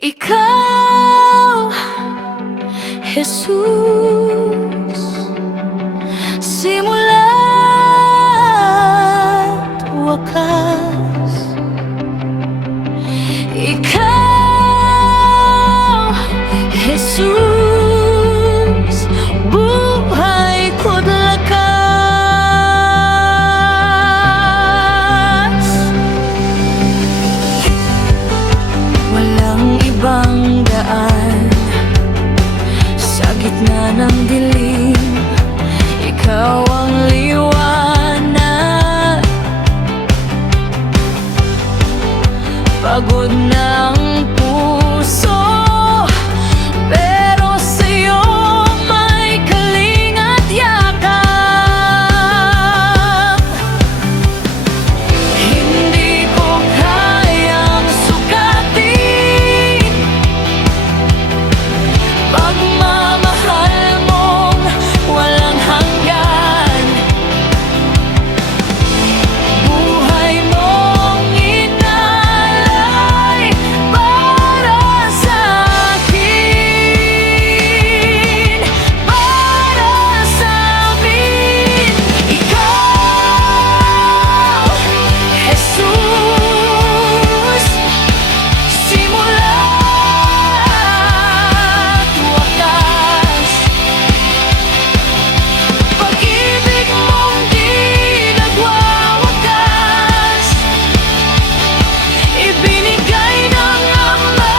Ikaw, Jesus, simula't wakas. Ikaw, Jesus, buhay ko't lakas. Walang ibang daan sa gitna ng dilim, ikaw ang liwanag. Pagod ng puso, pero sa'yo may kalinga't yakap. Hindi ko kayang sukatin pagmamahal mong walang hanggan. Buhay mong inalay para sa'kin, para sa'min. Ikaw, Jesus, simula't wakas. Pag-ibig mong di nagwawakas, ibinigay ng Ama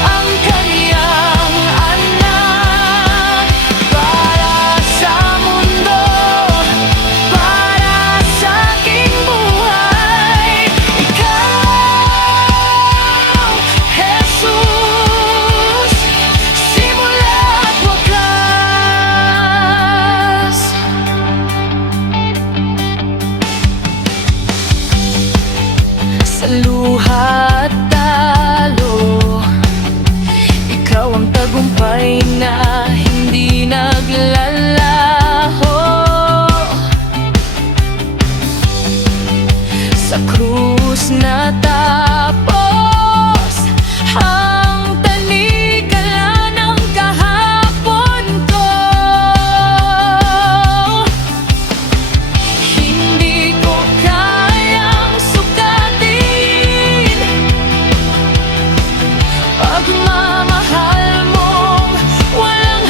ang Kaniyang Anak para sa mundo, para sa aking buhay. Ikaw, Jesus, simula't wakas. Sa luha at talo, ikaw ang tagumpay na hindi naglalaho. Sa krus na tapos ang talikala ng kahapon ko. Hindi ko kayang sukatin pagmamahal mong walang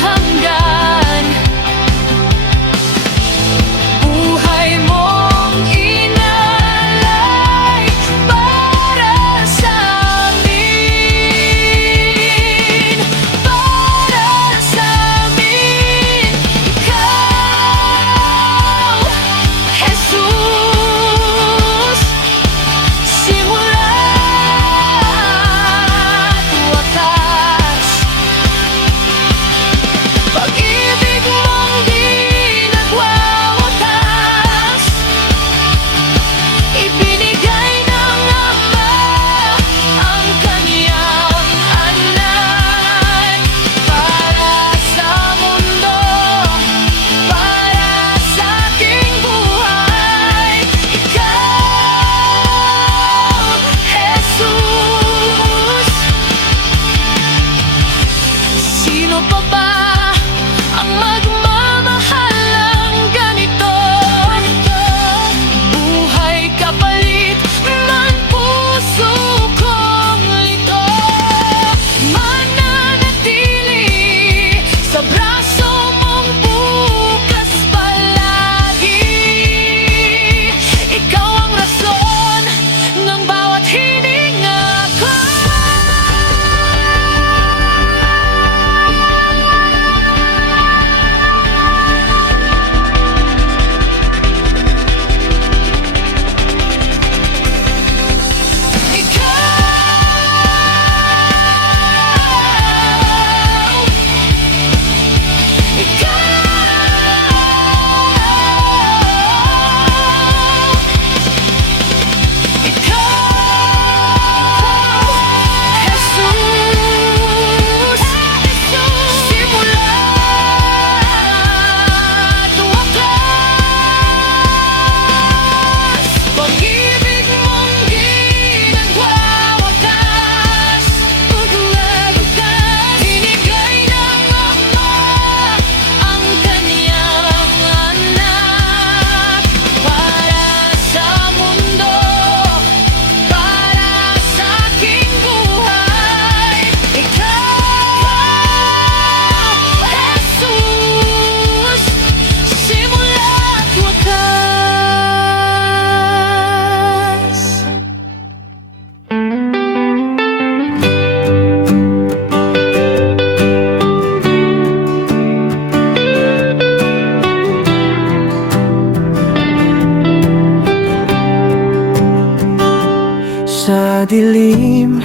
dilim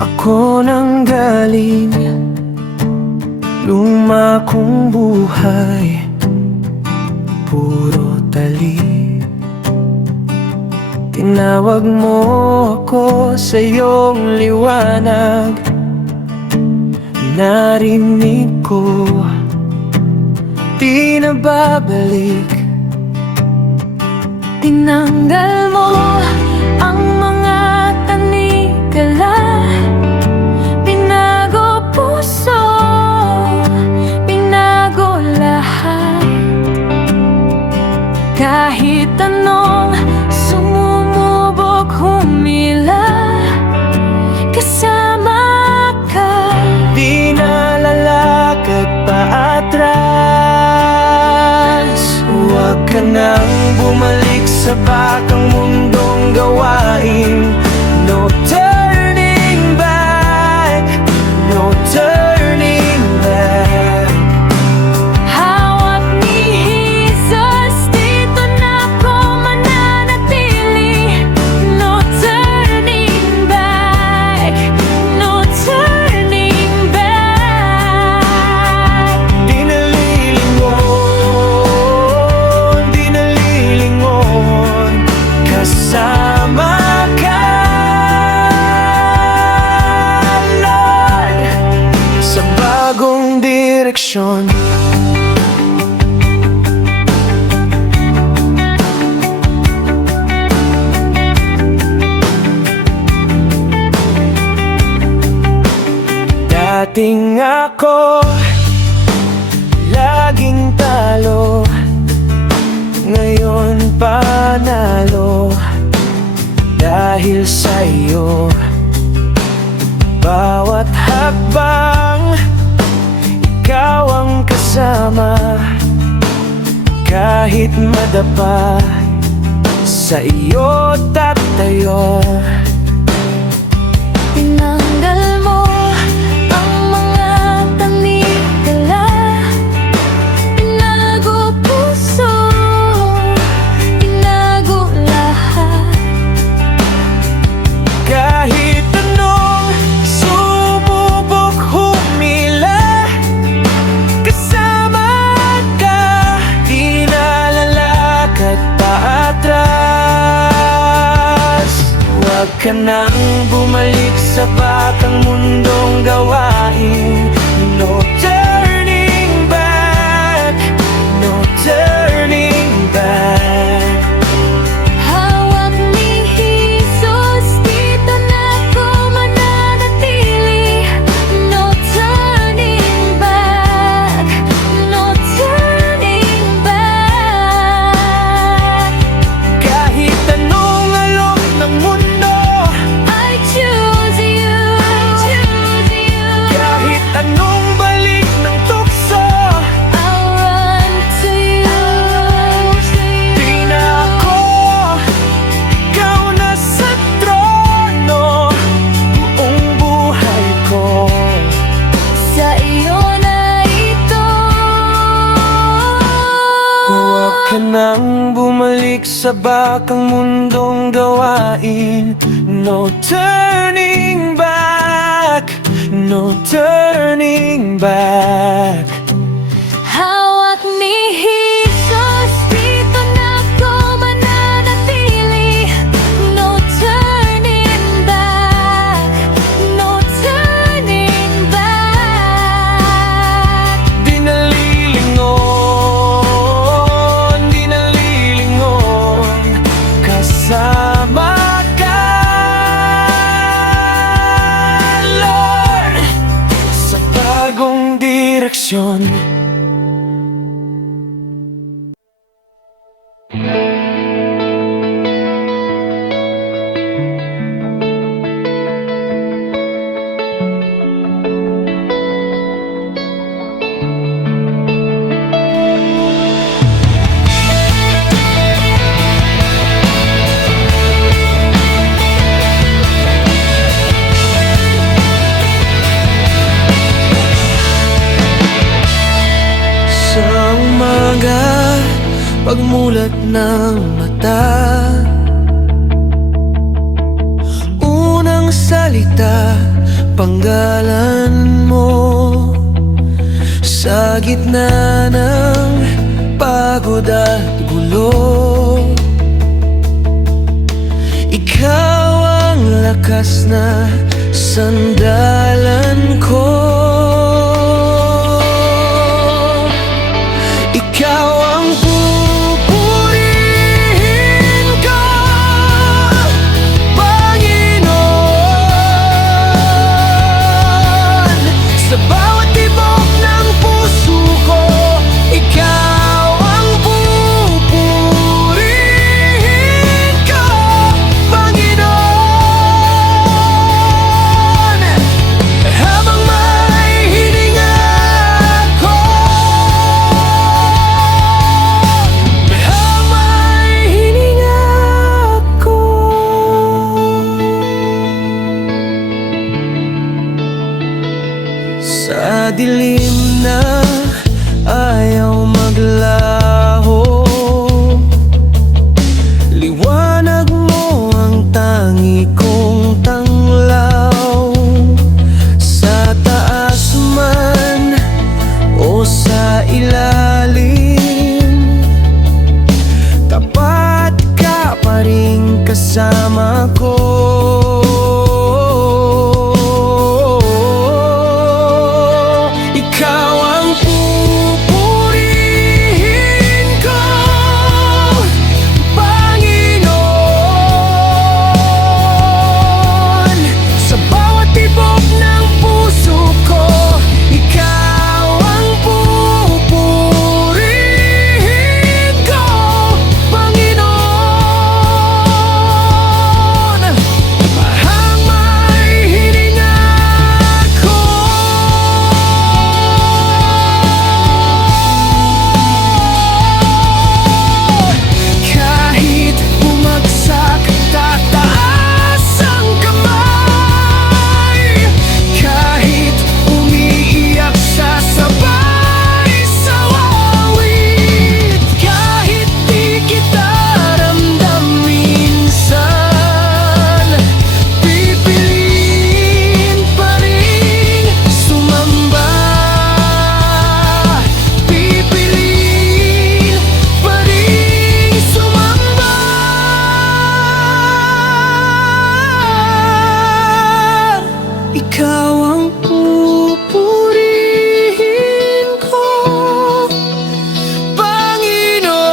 ako nang galing. Luma kong buhay, puro tali. Tinawag mo ako sa iyong liwanag. Narinig ko, di na babalik. Tinanggal mo ang mga tanikala, binago puso, binago lahat. Kahit anong sumubok humila, kasama ka. Di na lalakad pa atras. Huwag ka nang bumalik sa bakang mundong gawain. No turning back, no turning back. Hawak ni Jesus, dito na ako mananatili. No turning back, no turning back. Di nalilingon, kasama ka, Lord, sa bagong direksyon. Dating ako laging talo, ngayon panalo. Dahil sa iyo, bawat hakbang ikaw ang kasama. Kahit madapa, sa iyo tatayo. Tinanggal mo ang mga tanikala, binago puso, binago lahat. Kahit anong sumubok humila, kasama ka. Di na lalakad pa atras. Huwag ka nang bumalik sa bakang mundong gawain. No turning back, no turning back. Hawak ni Jesus, dito na ako mananatili. No turning back, no turning back. Kahit anong alok ng mundo, I choose you, I choose you. kahit anong balik ng tukso, I'll run to you, di na ako, ikaw na sa trono. Buong buhay ko, sa iyo na ito. huwag ka nang bumalik sa bakang mundong gawain. No turning back, no turning back. Hawak ni Jesus, dito na ako mananatili. No turning back, no turning back. Di nalilingon, kasama ka, Lord, sa bagong direksyon. pagmulat ng mata, salita, panggalan mo sa gitna ng pagod at gulo. Ikaw ang lakas na sandalan ko. Ikaw ang pupurihin ko, Panginoon. Sa bawat tibok ng puso ko, ikaw ang pupurihin ko, Panginoon. Habang may hininga ako, habang may hininga ako. Sa dilim na ayaw maglaho, liwanag mo ang tangi kong tanglaw. Sa taas man o sa ilalim, tapat ka pa rin kasama ko. Ikaw ang pupurihin ko, Panginoon. Sa bawat tibok ng puso ko, ikaw ang pupurihin ko, Panginoon. Habang may hininga ako, kahit bumagsak, tataas ang kamay. Kahit umiiyak sa sabay sa awit, kahit di kita ramdam minsan, pipiliin pa rin sumamba. Pipiliin pa rin sumamba. Ikaw ang pupurihin ko, Panginoon.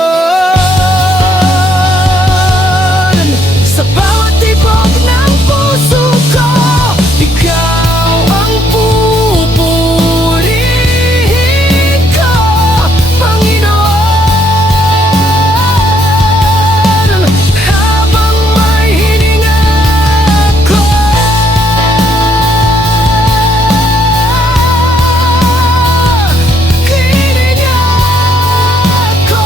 Sa bawat tibok ng puso ko, ikaw ang pupurihin ko, Panginoon. Habang may hininga ako, hininga ako.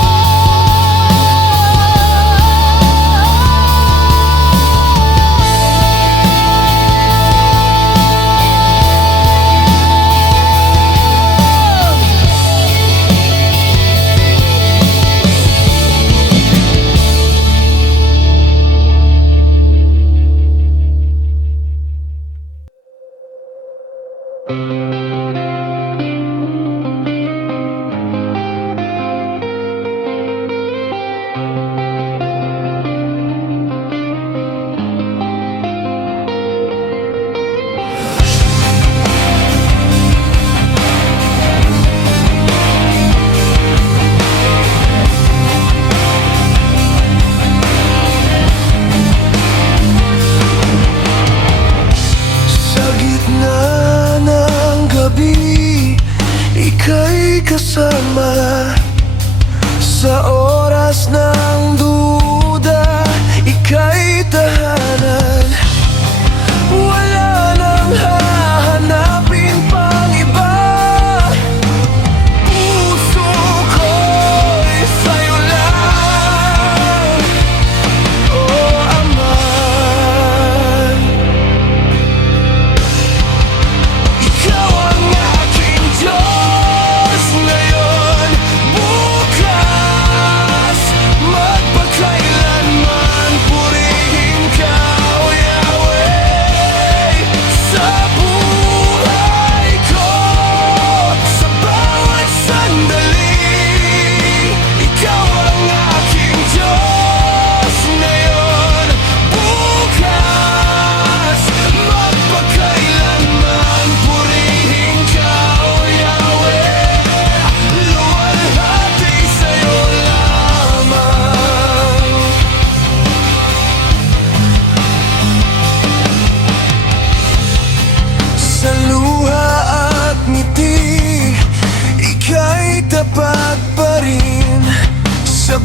Sa gitna ng gabi, ika'y kasama. Sa oras ng duda, ika'y tahanan. Wala nang hahanapin pang iba. Puso ko'y sa'yo lang, oh Ama. Ikaw ang aking Diyos ngayon, bukas, magpakailanman.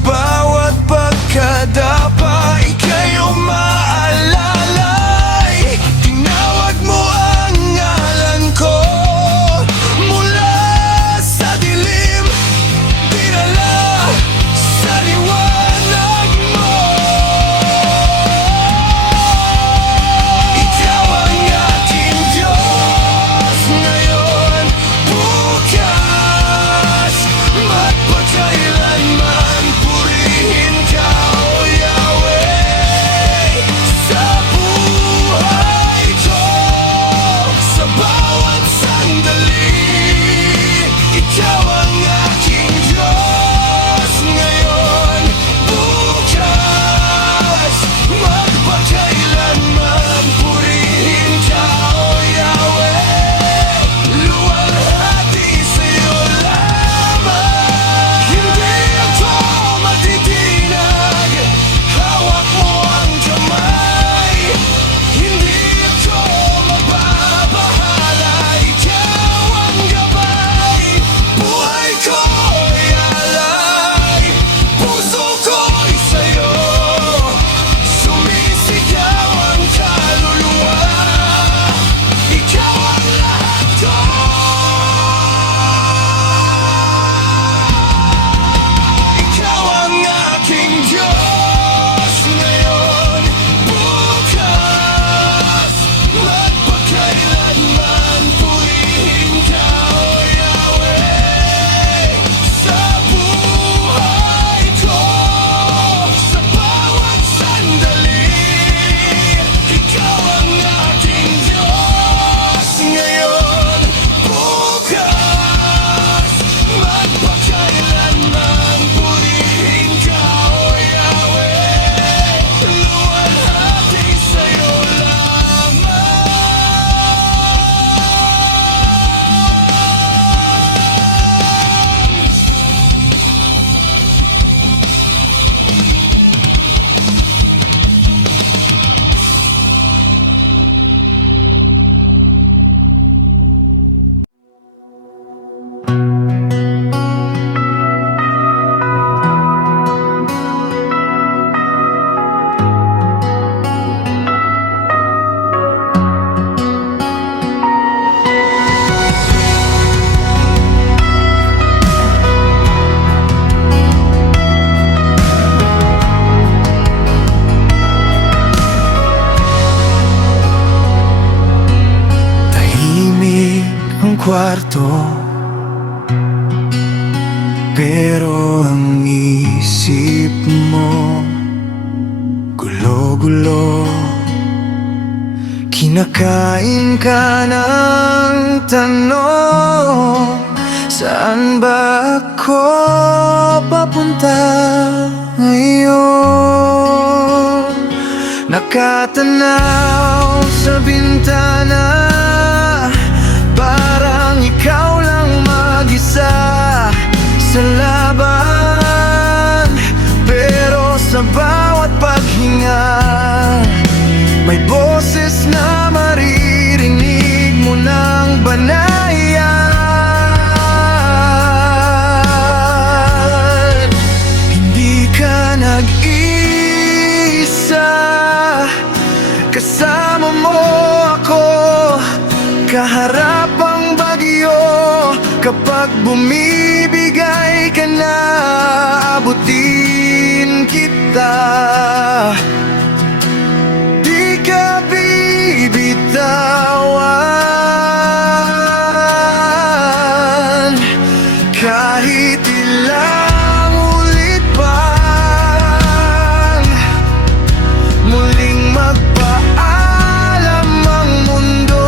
bawat pagkadapa, ika'y umaalalay. Tinawag mo ang ngalan ko mula sa dilim, dinala sa liwanag mo. Ikaw ang aking Diyos ngayon, bukas, magpakailanman. Purihin ka, O Yahweh, sa buhay ko. Sa bawat sandali, ikaw ang aking Diyos ngayon, bukas, magpakailanman. Purihin ka, O Yahweh, luwalhati sa'yo lamang. Hindi ako matitinag, hawak mo ang kamay. Hindi ako mababahala, ikaw ang gabay. Buhay ko'y alay, puso ko'y sa'yo. Sumisigaw ang kaluluwa, ikaw ang lahat ko. Ikaw ang aking Diyos ngayon, bukas, magpakailanman. Purihin ka, O Yahweh, sa buhay ko. Sa bawat sandali, ikaw ang aking Diyos ngayon, bukas, magpakailanman. Purihin ka, O Yahweh, luwalhati sa'yo lamang. Tahimik ang kwarto, pero ang isip mo gulo-gulo. Kinakain ka ng tanong, saan ba ako papunta ngayon? Nakatanaw sa bintana, parang ikaw lang mag-isa sa laban. Pero sa bawat paghinga, may boses na maririnig mo ng banayan. Hindi ka nag-isa, kasama mo ako. Kaharap ang bagyo, kapag bumibigay ka na, abutin kita. Di ka bibitawan, kahit ilang ulit pang muling magpaalam ang mundo.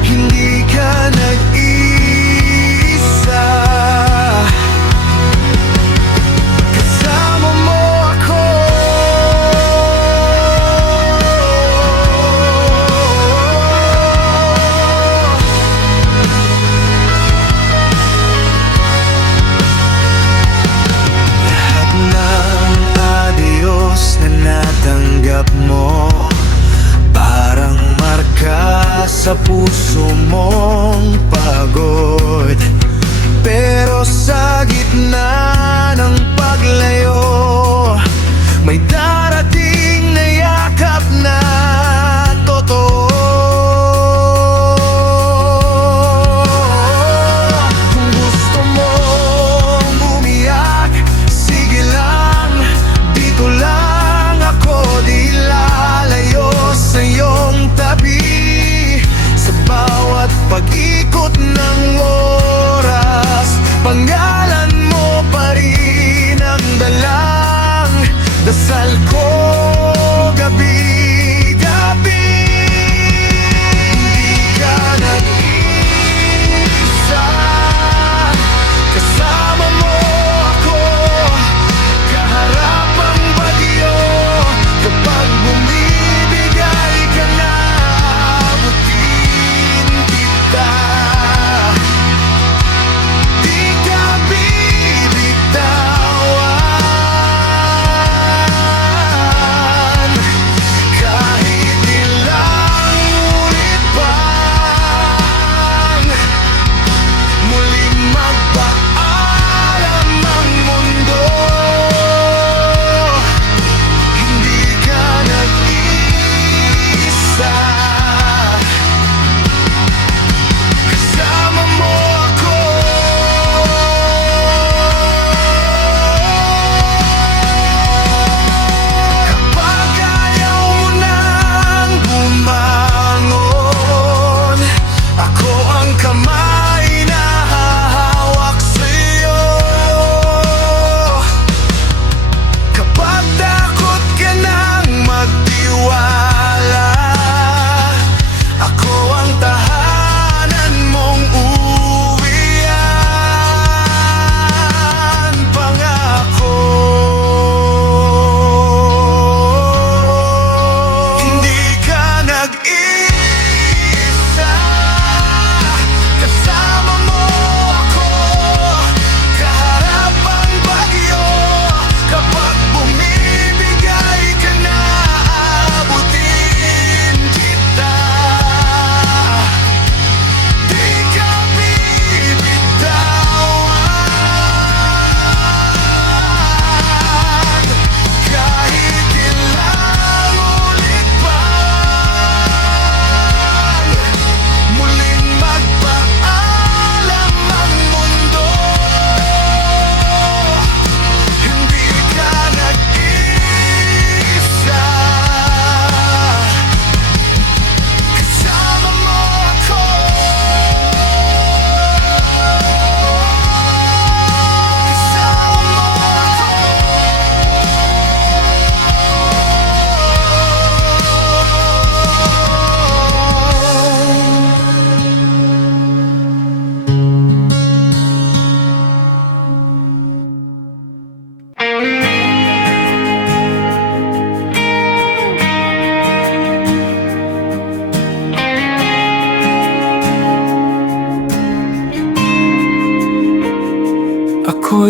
Hindi ka nag-iisa, kasama mo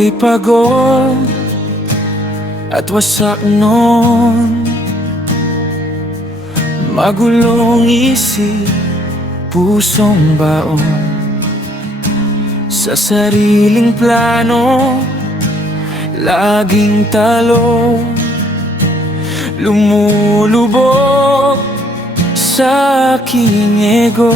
Ako'y pagod at wasak noon, magulong isip, pusong baon, sa sariling plano, laging talo, lumulubog sa aking ego.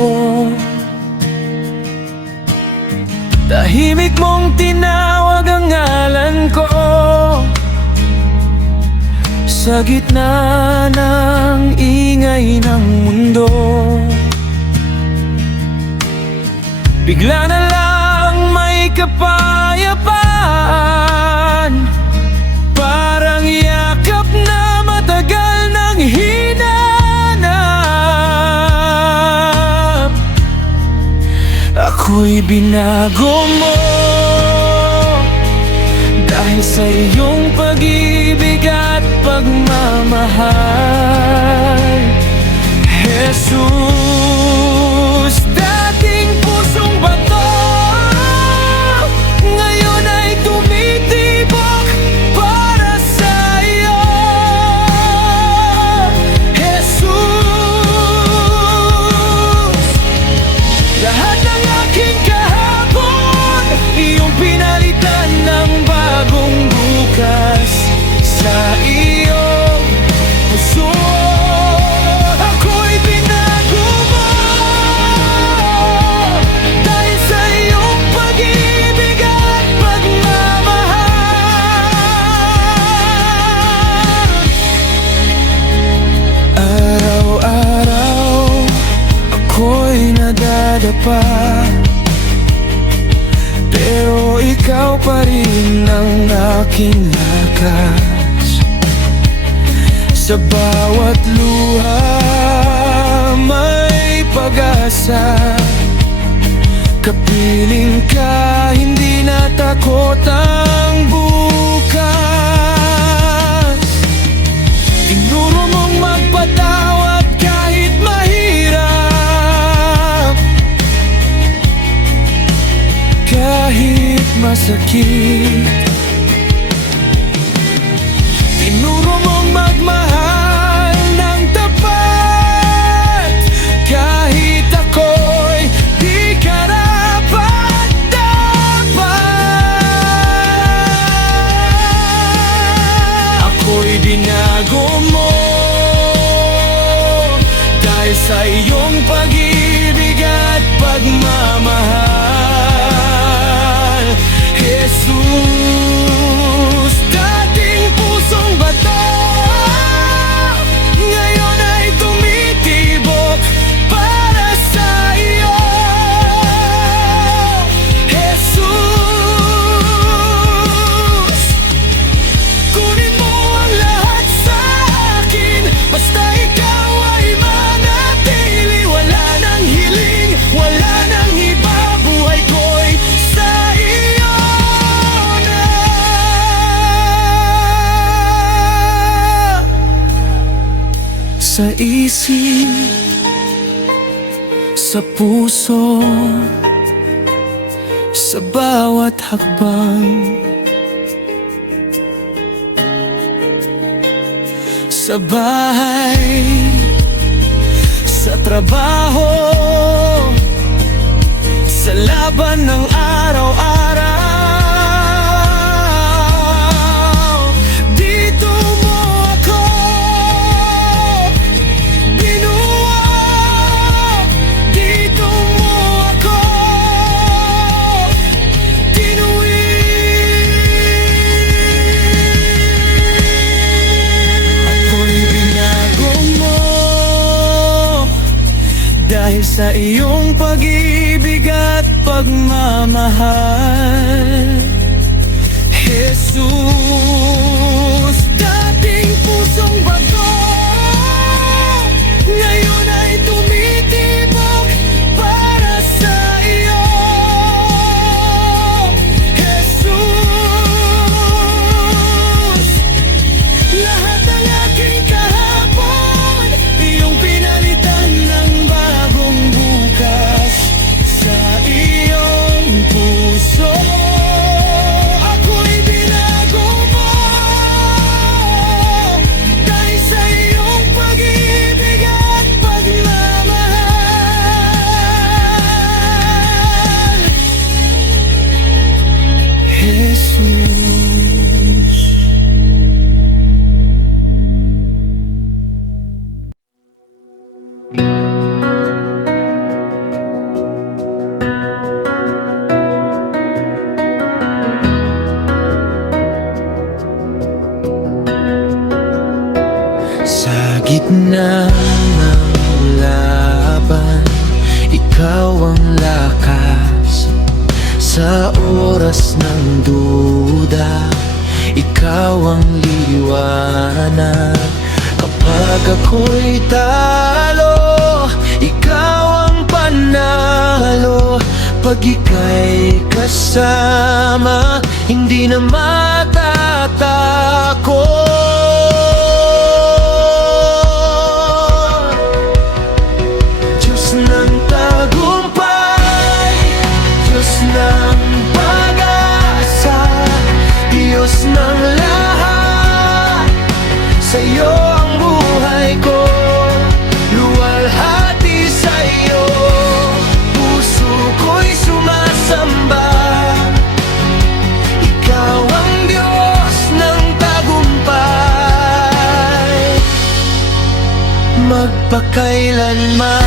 Tahimik mong tinawag ang ngalan ko sa gitna ng ingay ng mundo. Bigla na lang may kapayapaan, parang yakap na matagal nang hinanap. Ako'y binago mo dahil sa iyong pag-ibig at pagmamahal, Jesus. Dating pusong bato, ngayon ay tumitibok para sa iyo, Jesus. Lahat ng aking kahapon, iyong pinalitan ng bagong bukas sa iyong puso. Ako'y binago mo dahil sa iyong pag-ibig at pagmamahal. Araw-araw ako'y nadadapa, pero ikaw pa rin ang aking lakas. Sa bawat luha may pag-asa, kapiling ka, hindi natakot ang bukas. Tinuro mong magpatawad kahit mahirap, kahit masakit. Tinuro mong magmahal ng tapat, kahit ako'y di karapat-dapat. Ako'y binago mo dahil sa iyong pag-ibig at pagmamahal, Jesus. Dating pusong bato, ngayon ay tumitibok para sa iyo, Jesus. Kunin mo ang lahat sa akin, basta ikaw ay manatili. Wala nang hiling, wala nang iba, buhay ko'y sa iyo na. Sa isip, sa puso, sa bawat hakbang, sa bahay, sa trabaho, sa laban ng araw-araw, dito mo ako binuo, dito mo ako tinuwid. Ako'y binago mo dahil sa iyong pag-ibig at pagmamahal, Jesus. Dating pusong bato, ngayon ay tumitibok para sa iyo, Jesus. Lahat ng aking kahapon, iyong pinalitan ng bagong bukas sa iyong puso. Ako'y Sa oras ng duda, ikaw ang liwanag. Kapag ako'y talo, ikaw ang panalo. Pag ika'y kasama, hindi na matatakot. Diyos ng tagumpay, Diyos ng pag-asa, Diyos ng lahat, sa'yo ang buhay ko, luwalhati sa'yo, puso ko'y sumasamba. Ikaw ang Diyos ng tagumpay, magpakailanman.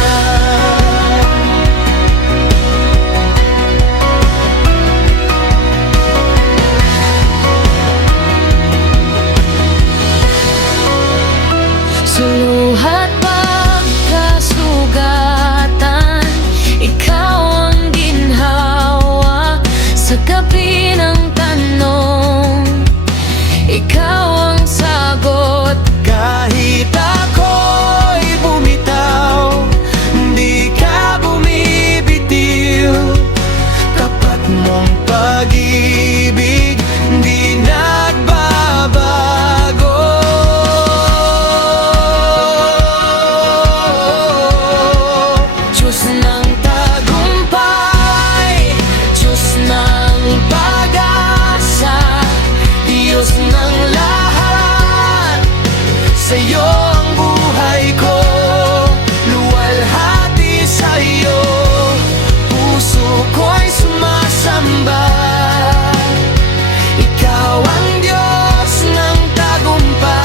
Sa luhat pagkasugatan, ikaw ang ginhawa. Sa gabi ng tanong, ikaw ang sagot. Kahit ako'y bumitaw, hindi ka bumibitiw. Tapat mong pag-ibig, di nagbabago. Diyos ng tagumpay, Diyos ng pag-asa, Diyos ng lahat, Sa'yo ang buhay ko, luwalhati sa'yo, puso ko'y sumasamba. Ikaw ang Diyos ng tagumpay.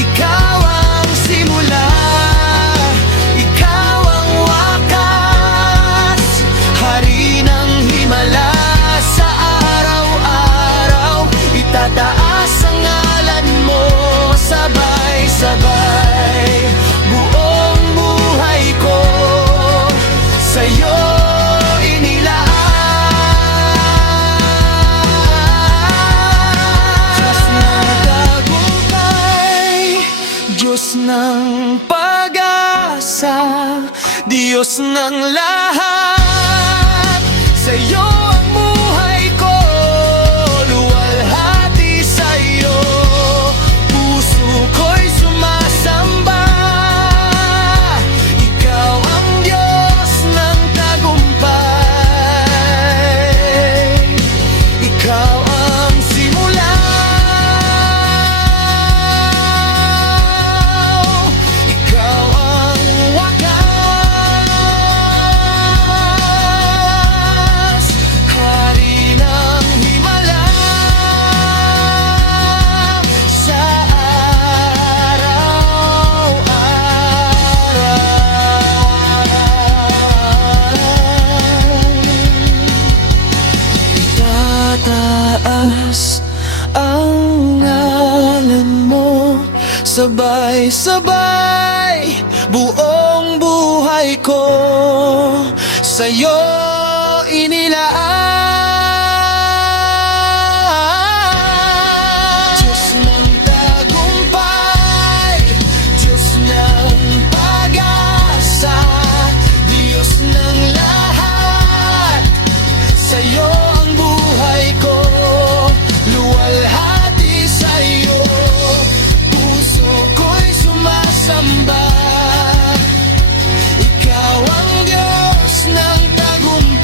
Ikaw ang simula, ikaw ang wakas, hari ng himala. Sa araw-araw, itataas ang ngalan mo, sabay-sabay. Buong buhay ko, sa'yo inilaan. Diyos ng tagumpay, Diyos ng pag-asa, Diyos ng lahat, sa'yo ang buhay ko, luwalhati sa'yo, puso ko'y sumasamba. Ikaw ang Diyos ng tagumpay, ikaw ang simula, ikaw ang wakas, hari ng himala. Sa araw-araw, itataas ang ngalan mo, sabay-sabay. Buong buhay ko, sa'yo inilaan. Diyos ng tagumpay, Diyos ng pag-asa, Diyos ng lahat, sa'yo ang buhay ko, luwalhati sa'yo, puso ko'y sumasamba. Ikaw ang Diyos ng tagumpay.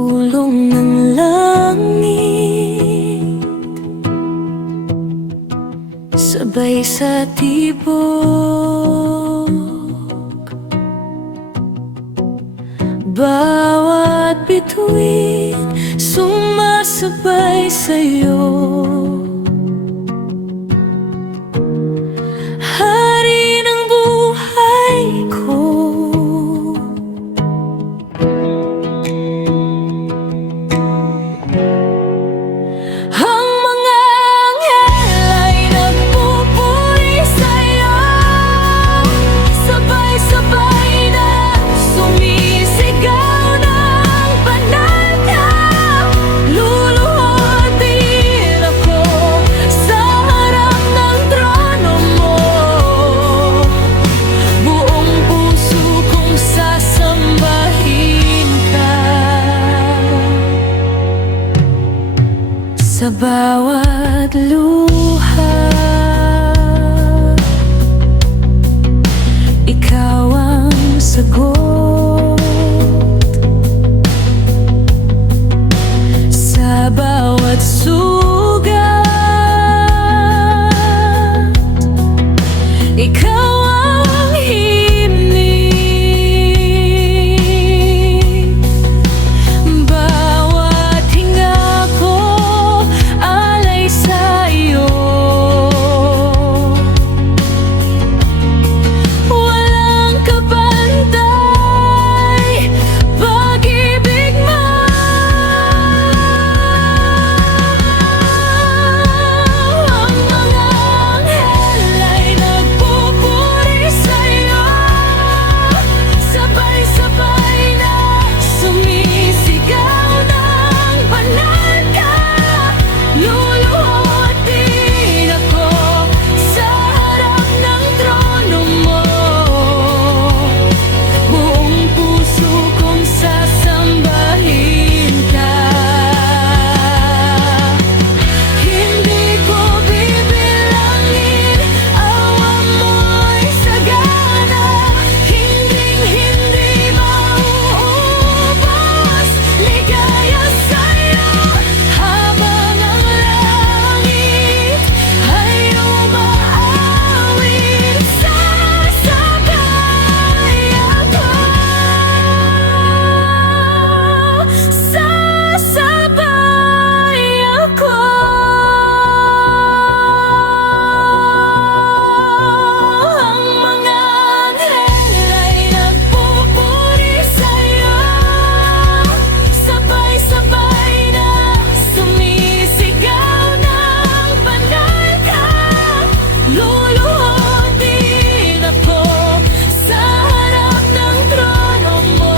ulong ng langit, sabay sa tibok. Bawat bituin sumasabay sa'yo, hari ng buhay ko. Ang mga anghel ay nagpupuri sa'yo, sabay-sabay na sumisigaw ng banal ka. Luluhod din ako sa harap ng trono mo, buong puso kong sasambahin ka. Sa bawat luha, ikaw ang sagot. Sa bawat sugat, ikaw ang himnig. Bawat hinga ko alay sa iyo, walang kabantay, pag-ibig mo. Ang mga anghel ay nagpupuri sa'yo, sabay-sabay na sumisigaw ng banal ka. Luluhod din ako sa harap ng trono mo, buong puso kong sasambahin ka. Hindi ko bibilangin, awa mo'y sagana, hinding-hindi mauubos ligaya sa'yo. Habang ang langit ay umaawit, sasabay ako, sasabay ako. Ang mga anghel ay nagpupuri sa'yo, sabay-sabay na sumisigaw ng banal ka. Luluhod din ako sa harap ng trono mo,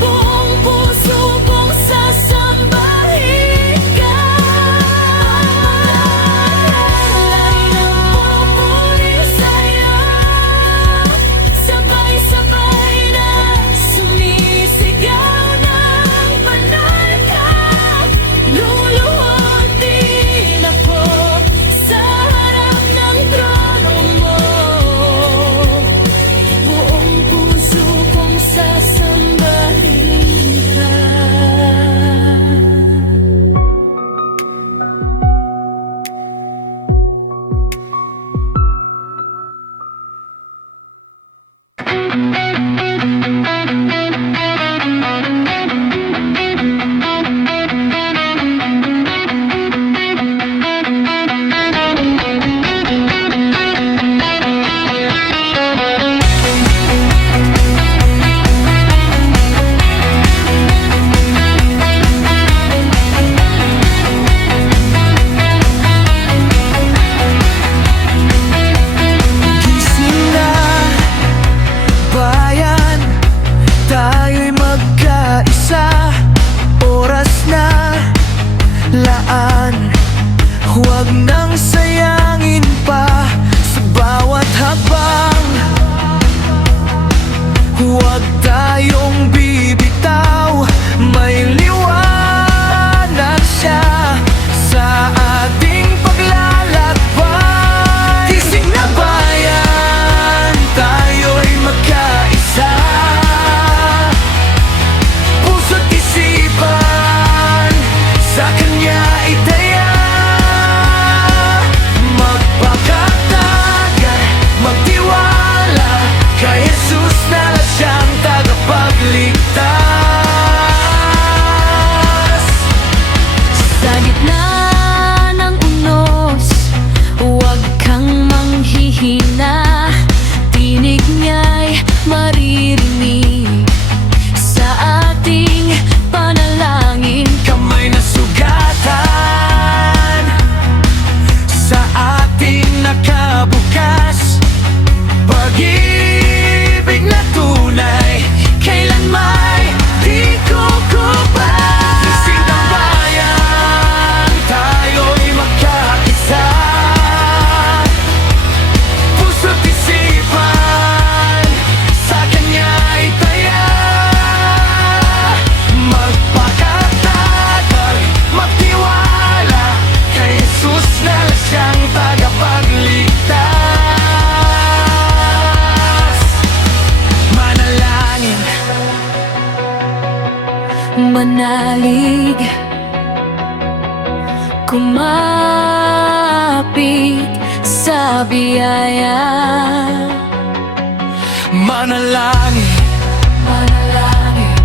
buong puso kong sasambahin ka. Ang nagpupuri sa'yo, sabay-sabay na sumisigaw ng banal ka. Luluhod din ako sa harap ng trono mo, buong puso kong sasambahin ka. Gising na, bayan, tayo'y magkaisa. Oras na, laan, huwag nang sayangin pa. Sa bawat habang, huwag tayong bibitaw. May liwanag siya sa ating paglalakbay. Gising na bayan, tayo'y magkaisa. manalig, kumapit sa biyaya. Manalangin, Manalangin,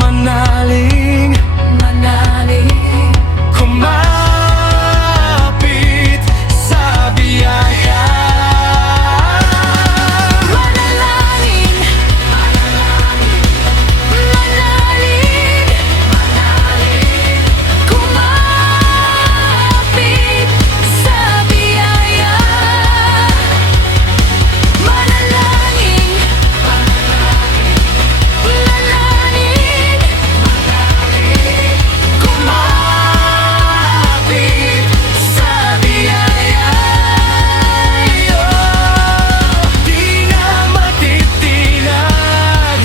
manaling, manalig, kumapit sa biyaya. manalangin, manalig, kumapit sa biyaya. Manalangin, manalangin, Kumapit sa biyaya. Di na matitinag,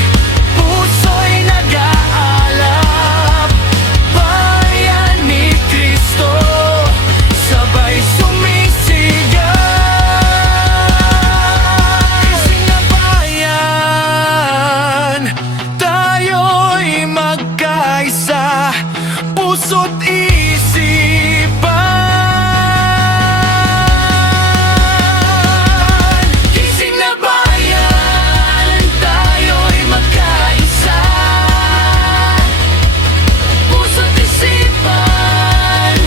puso'y nag-aalap. Bayan ni Cristo, sabay sumisigaw. Gising na bayan, tayo'y magkaisa, puso't isipan. Gising na bayan, tayo'y magkaisa, puso't isipan,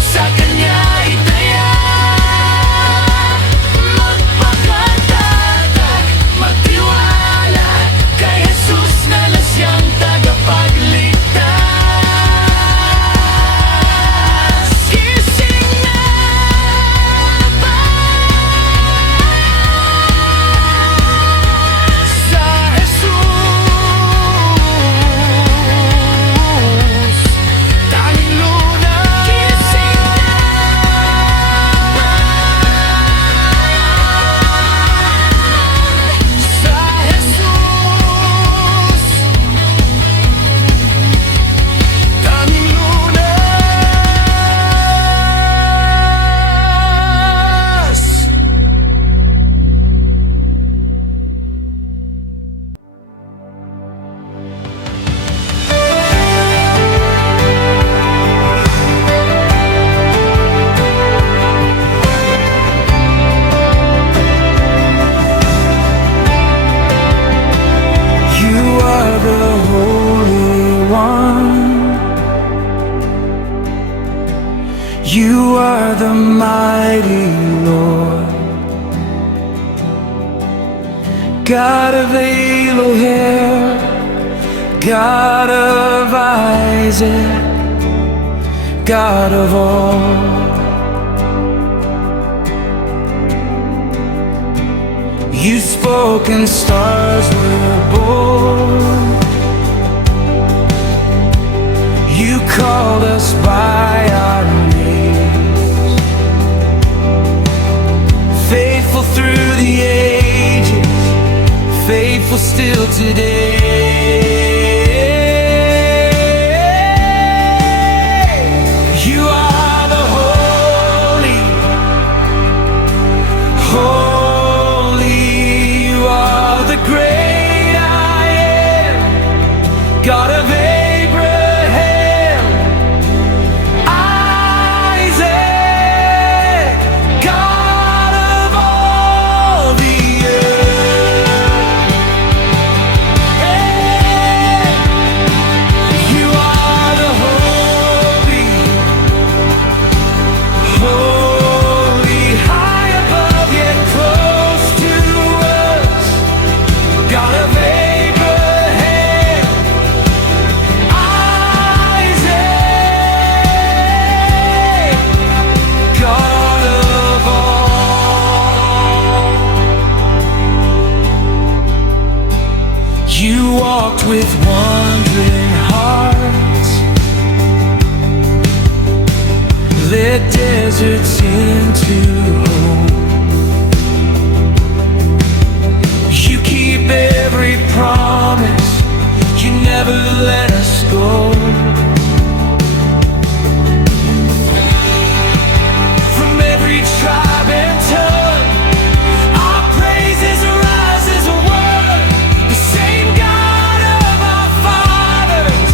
sa Kanya itaya. Magpakatatag, magtiwala kay Jesus na lang siyang tagapagligtas. Gising na bayan sa Jesus, tanging lunas. Gising na sa Jesus, tanging lunas. You are the Holy One. You are the mighty Lord, God of Elohim, God of Isaac, God of all. You spoke and stars were born. You called us by our names, faithful through the ages, faithful still today. You are the holy, holy. You are the great I am, God of Abraham, Isaac, God of all the earth. You are the holy, holy, high above yet close to us, God of Abraham, Isaac, God of all. You walked with wandering hearts, led deserts into hope. You keep every promise, you never let us go. From every tribe and tongue, our praises rise as one. The same God of our fathers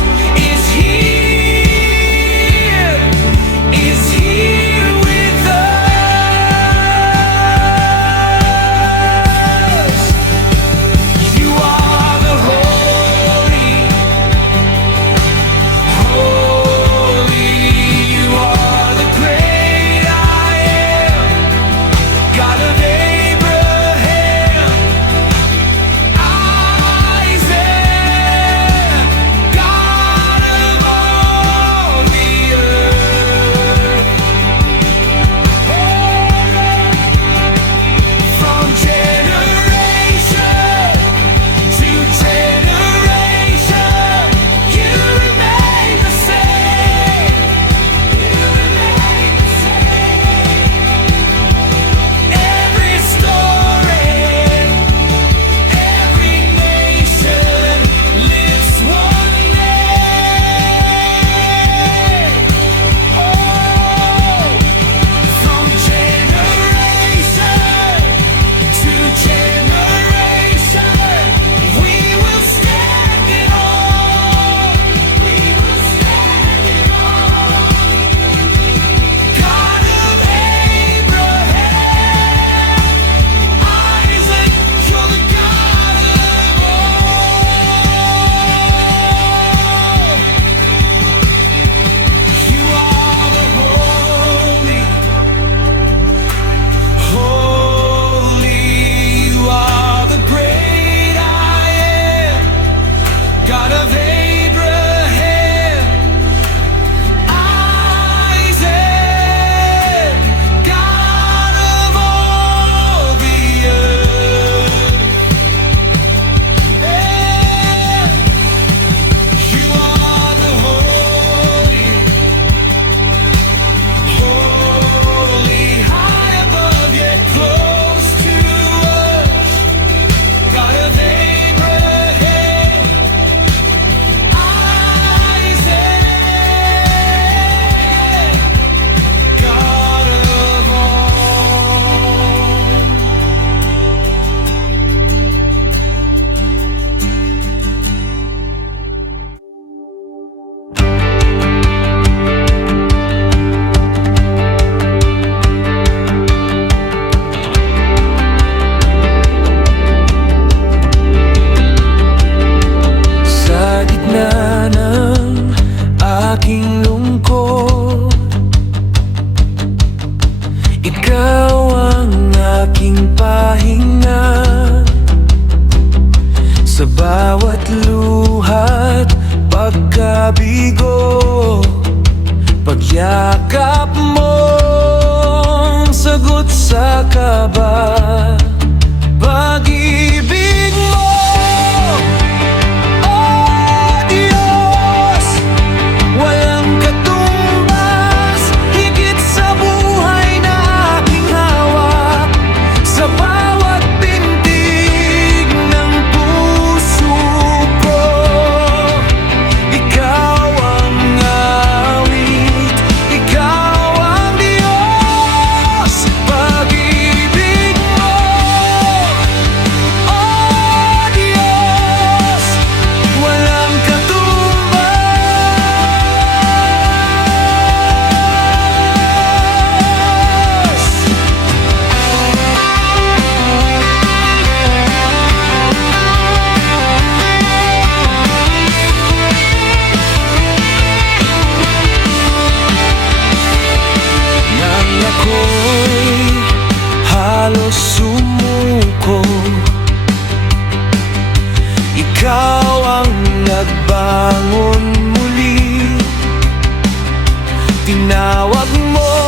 ka ba? Pag-ibig mo, oh Diyos, walang katumbas, higit sa buhay na aking hawak. Sa bawat pintig ng puso ko, ikaw ang awit, ikaw ang Diyos. Pag-ibig mo, oh Diyos, walang katumbas. Nang ako'y halos sumuko, ikaw ang nagbangon muli. Tinawag mo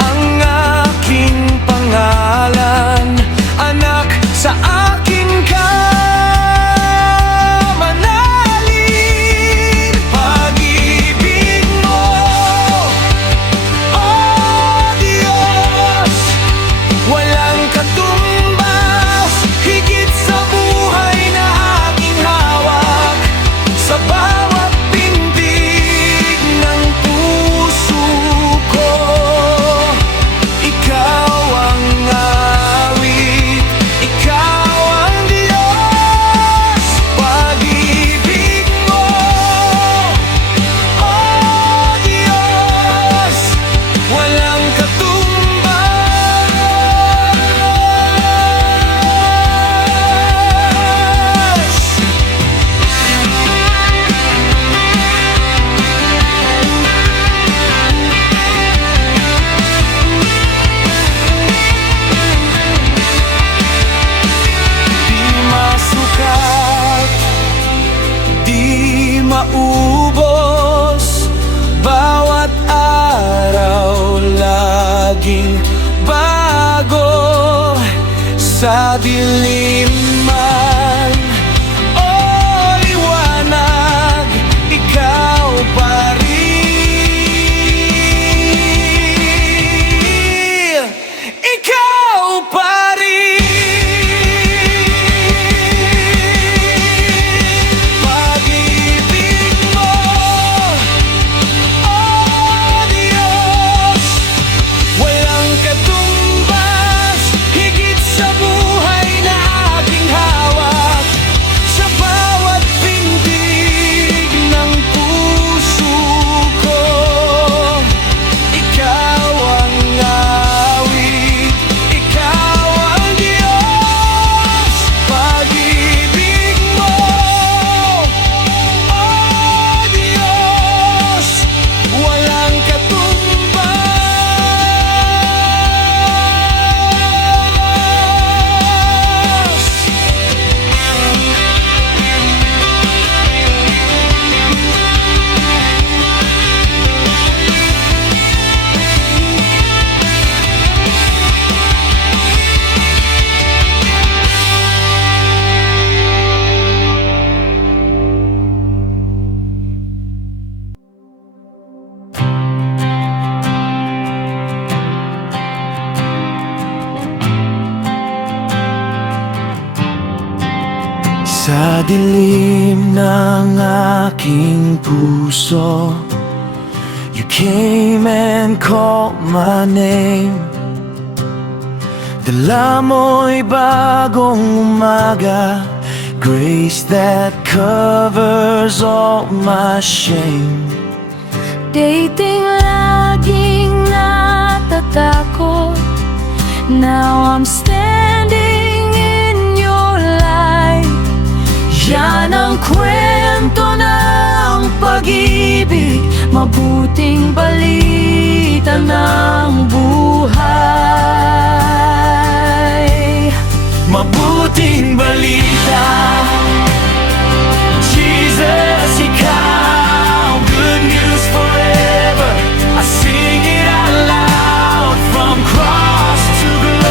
ang aking pangalan, anak, sa aking kamanalin. Pag-ibig mo, oh Diyos, walang katumbas, higit sa buhay na aking hawak. Sa bawat pintig ng puso ko, ikaw ang awit, ikaw ang Diyos. Pag-ibig mo, oh Diyos, walang katumbas. Di masukat, di maubos, bawat araw laging bago. Sa dilim man o liwanag, ikaw pa rin, ikaw pa rin. Pag-ibig mo, oh Diyos, walang katumbas, higit sa buhay na aking hawak. Sa bawat pintig ng puso ko, ikaw ang awit, ikaw ang Diyos. Pag-ibig mo, oh Diyos, walang katumbas. Sa dilim ng aking puso, you came and called my name. Dala mo'y bagong umaga, grace that covers all my shame. Dating laging natatakot, now I'm standing in your light. Yan ang kwento ng pag-ibig, mabuting balita ng buhay. Mabuting balita, Jesus, ikaw, good news forever. I sing it out loud from cross to glory.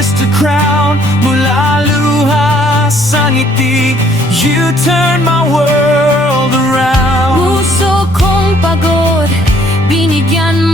kissed a crown. Mula luha sa ngiti, you turned my world around. Puso kong pagod, binigyan